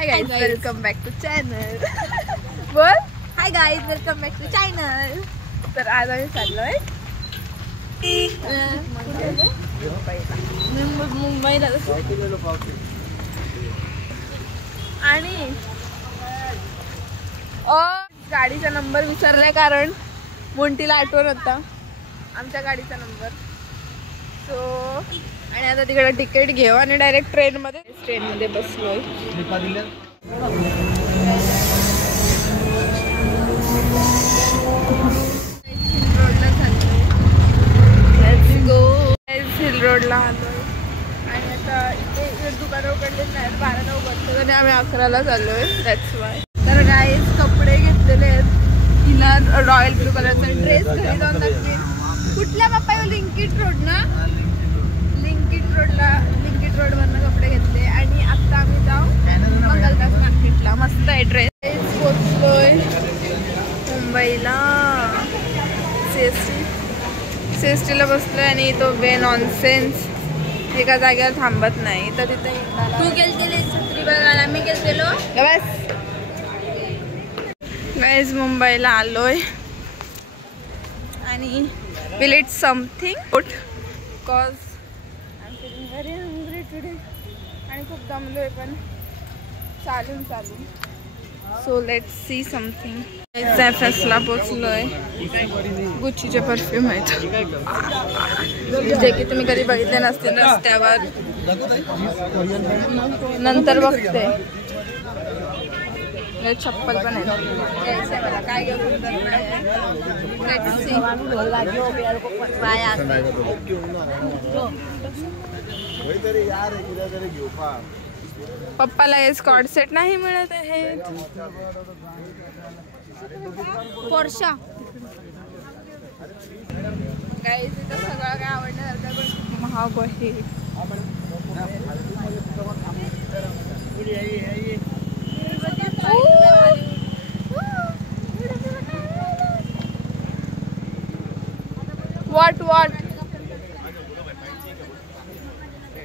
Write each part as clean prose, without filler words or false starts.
High guys, welcome back to channel. बोल hi guys, welcome back to channel. तर आज आम्ही चाललोय मुंबईला. आणि गाडीचा नंबर विचारलाय कारण मोंटीला आठवण होता आमच्या गाडीचा नंबर. सो आणि आता तिकडे तिकीट घेऊ आणि डायरेक्ट ट्रेनमध्ये बसलोय. हिल रोडला आलोय आणि आता इथे दुकानं उघडले नाही, 12ला उघडतो आणि आम्ही 11ला चाललोय. That's why. तर गाईज कपडे घेतलेले आहेत. तिला रॉयल ब्लू कलरचा ड्रेस घरी जाऊन दाखवेन. कुठल्या बाप्पा लिंकिट रोड ना, लिंकिट रोडवरनं कपडे घेतले आणि आता आम्ही जाऊ मंगलदास मार्केटला. मस्त आहे ड्रेस. पोचलोय मुंबईला. सीएसटीला बसलोय आणि तो वे नॉनसेन्स एका जागेवर थांबत नाही. तर तिथे तू गेलतेले छत्री बघायला, मी गेलतेलो. बस गाईज मुंबईला आलोय आणि will eat something good cause I am feeling very hungry today. आणि खूप दमलोय पण चालून. So let's see something. फेस्टला पोचलोय. गुच्चीचे परफ्यूम आहेत जे की तुम्ही कधी बघितले नसतील रस्त्यावर. नंतर बघते. चप्पल पण आहे मला. काय घेऊ पप्पाला हे स्कॉट सेट नाही मिळत आहे. पोर्शा गाईज इथं सगळं काय आवडण्यासारखं पण महाग आहे. What?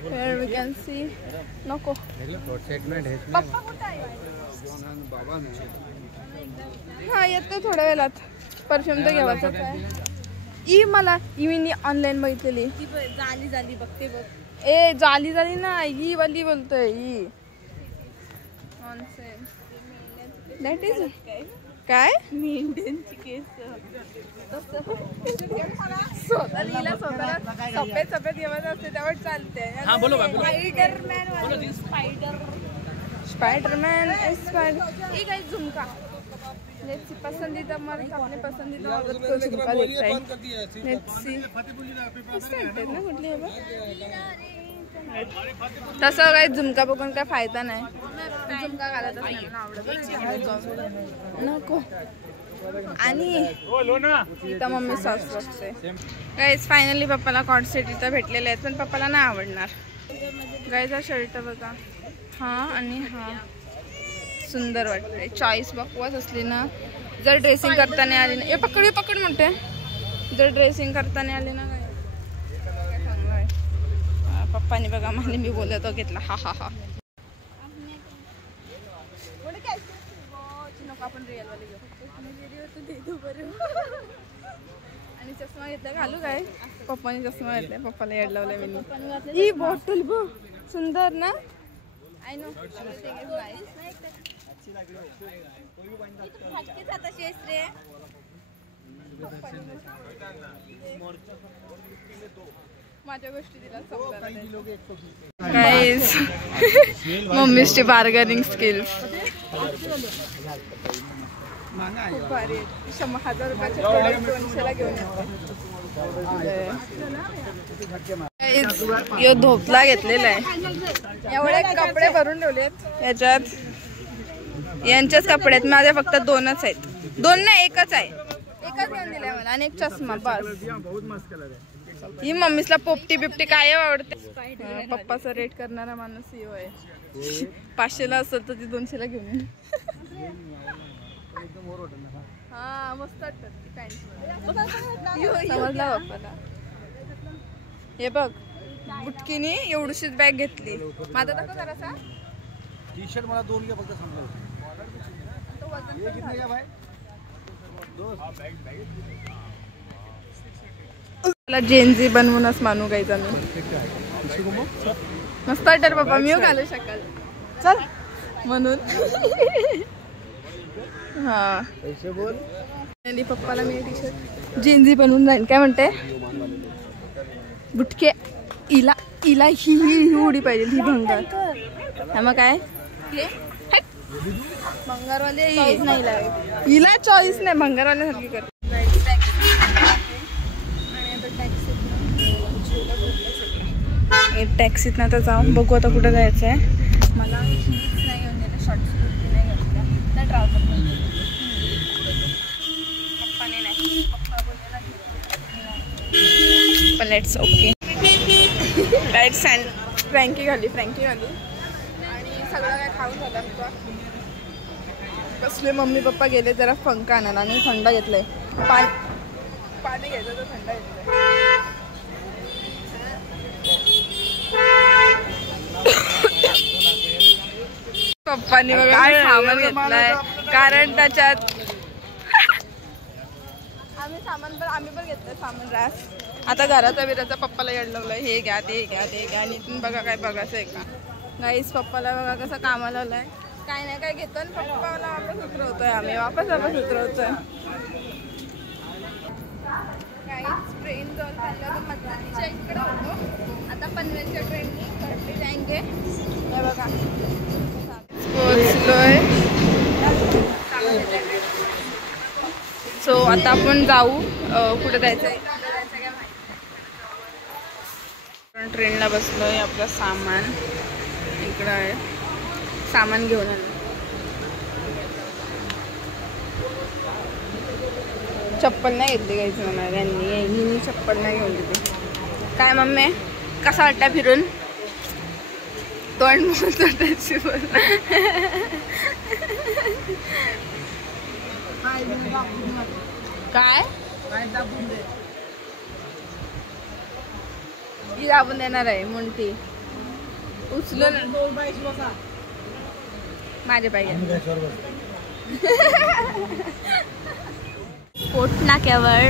Here we can see. नको. पप्पा कुठे आहे? हा येतो थोड्या वेळात. परफ्यूम तर घ्यावाच आहे. मला मी ऑनलाईन बघितलेली. जाली बघते बघ. ए जाली ना, ही वाली बोलतोय. ही दॅट इज काय मेंढ्यांची केस. स्वतःला सफेद घेवायचं असते त्यावर चालते. स्पाइडरमैन झुमका पसंदीदा अपने पसंदीदा औरत को झुमका देखता है. लेट्स सी ना कुठली आहे तसं काही झुमका बघून काय फायदा नाही. झुमका घालत आवडत नको. आणि इथं मम्मी सॉस बघते. गाईज फायनली पप्पाला कॉट सेट इथं भेटलेले आहेत पण पप्पाला नाही आवडणार. गाईज हा शर्ट बघा. हा आणि हा सुंदर वाटतंय. चॉईस बकवास असली ना, जर ड्रेसिंग करताना आली ना, पकड म्हणते. जर ड्रेसिंग करताना आली ना काय चांगलं आहे. पप्पानी बघा मला मी बोलतो घेतला. हा आपण रिअल वाले घेऊ. आणि चष्मा घेतला घालू काय. पप्पानी चष्मा घेतलाय. पप्पाला याड लावलाय मी. ही बॉटल बघ सुंदर ना. आय नो माझ्या गोष्टी तिला गाईज. मम्मीची बार्गेनिंग स्किल्स खूप भारी आहेत. 1000 रुपयाचे प्रोडक्ट 200ला घेऊन येतो. यो धोपला घेतलेला आहे. एवढे कपडे भरून ठेवलेत याच्यात. यांचेच कपडे आहेत. माझे फक्त 2च आहेत. 2 ना 1च आहे. 1च घेऊन दिलाय मला आणि एक चष्मा बस. ही मम्मीसला पोपटी बिपटी काय आवडते. पप्पाचा रेट करणारा माणूस यो आहे. 500ला असेल तर ती 200ला घेऊन येईल. हा मस्त वाटत. समजला बाप्पाला. हे बघ बुटकीने एवढीशीच बॅग घेतली. माझा दाखव जरासा. टी शर्ट मला 2 घ्या फक्त सांगतो. ये कितने का भाई? मला जेनजी बनवूनच मानू गाईज आम्ही. मस्त वाटेल पप्पा, मी घालू शकाल चल म्हणून. हा ऐसे बोल. आणि पप्पाला मी टी शर्ट जेनजी बनवून जाईल. काय म्हणते बुटके? इला इला ही उडी पाहिजे, ही भंगार. हा मग काय भंगारवाले हिला चॉईस नाही, भंगारवाल्यासारखी कर. टॅक्सीत ना तर जाऊन बघू आता कुठं जायचं आहे. मला हिल्स नाही घेऊन गेले, शॉर्ट्स कुर्ती नाही घेतल्या, नाही ट्राउझर पप्पाने नाही, पप्पा बोलायला पण लेट्स ओके. राईट्स अँड फ्रँकी घाली आणि सगळं काय खाऊन झालं आमचा. कसले मम्मी पप्पा गेले जरा फंक आणायला आणि थंड घेतलंय. पाणी घ्यायचं तर थंड घेतलंय. पप्पानी बघा सामान घेतलंय, कारण त्याच्यात आम्ही पण घेतलंय सामान रास. आता घराचा बिराचा पप्पाला येडलवलंय, हे घ्या ते घ्या ते घ्या. आणि इथून बघा काय बघायचं आहे का गाईस. पप्पाला बघा कसं कामाला लावलंय, काय नाही काय घेतो आणि पप्पाला वापस उतरवतोय आम्ही, वापस उतरवतोय. गाईस ट्रेन जवळ चाललं तर मद्रासच्या इकडे होतो, आता पनवेलच्या ट्रेननी घरटी जाएंगे. हे बघा पोचलोय. सो आता आपण जाऊ, कुठे जायचं आहे काय माहिती. ट्रेनला बसलोय, आपलं सामान इकडं आहे, सामान घेऊन आलं. चप्पल नाही घेतली काहीच म्हणा, यांनी चप्पल नाही घेऊन दिली. काय मम्मी कसा वाटतं फिरून? तोंड त्याची बोल. काय ही दाबून देणार आहे मुंटी उचलून माझे पाहिजे. कोट नाक्यावर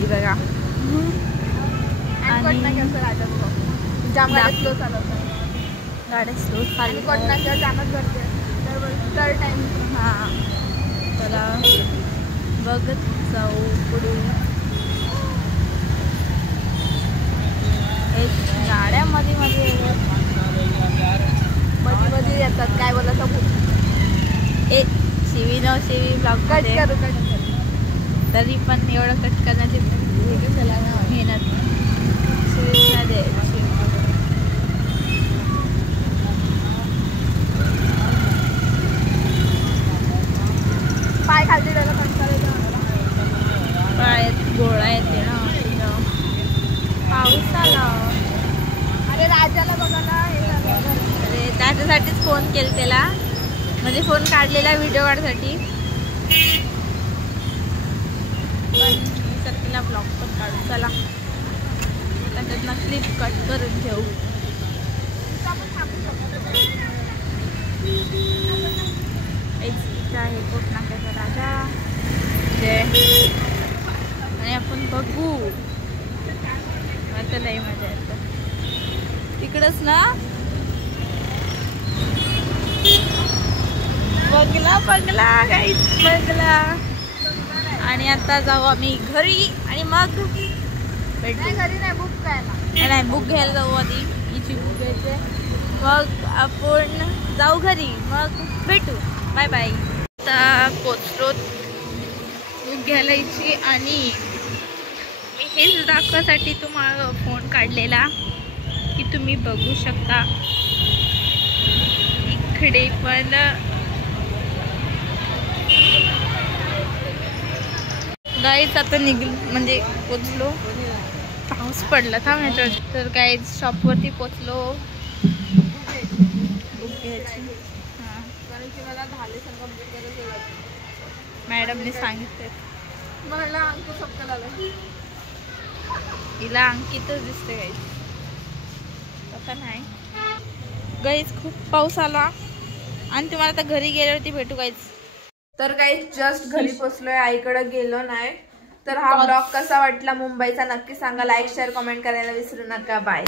बघा आणि जाम गाड्या स्लो चालवतात, गाड्या स्लो चालू. कोट नाक्यावर जामच भरते तर टाइम. हां चला बघत जाऊ पुढे. एक गाड्यामध्ये मध्ये येतात काय बोलायचं एक शिवी न शिवी ब्लॉग कट करू. तरी पण एवढं कट करण्याची मेहनत शिवीला दे. पाय खाली त्याला पायात गोळा येते ना. पाऊस आला. अरे राजाला बघा ना, अरे त्याच्यासाठीच फोन केला त्याला, म्हणजे फोन काढलेला व्हिडिओ काढण्यासाठी. पण तिला ब्लॉग पण काढू. चला त्याच्यातनं क्लिप कट करून घेऊ. आहे कोट नाक्याचा राजा आणि आपण बघू. आता लई मजा येतं तिकडच ना. बंगला बंगला गाईस बंगला. आणि आता जाऊ आम्ही घरी आणि मग भेटू. घरी नाही बुक करायला, नाही बुक घ्यायला जाऊ आधी. हिची बुक घ्यायचे, मग आपण जाऊ घरी, मग भेटू. Bye bye. आता पोचलो बुक घ्यायला हिची. आणि मी हेच दाखवासाठी तुम्हाला फोन काढलेला की तुम्ही बघू शकता इकडे पण गाईच आता म्हणजे पोचलो. पाऊस पडला था ह्याच्यात. तर गाईज शॉपवरती पोचलो बुक घ्यायची. हां मॅडमने सांगितले. मला अंक सपकायला आलं. हिला अंकितच दिसते गाईज, तसं नाही. गाईज खूप पाऊस आला आणि तुम्हाला आता घरी गेल्यावरती भेटू गाईज. तर काही जस्ट घरी पोचलोय, आईकडे गेलो नाही. तर हा ब्लॉग कसा वाटला मुंबईचा नक्की सांगा. लाईक शेअर कमेंट करायला विसरू नका. बाय.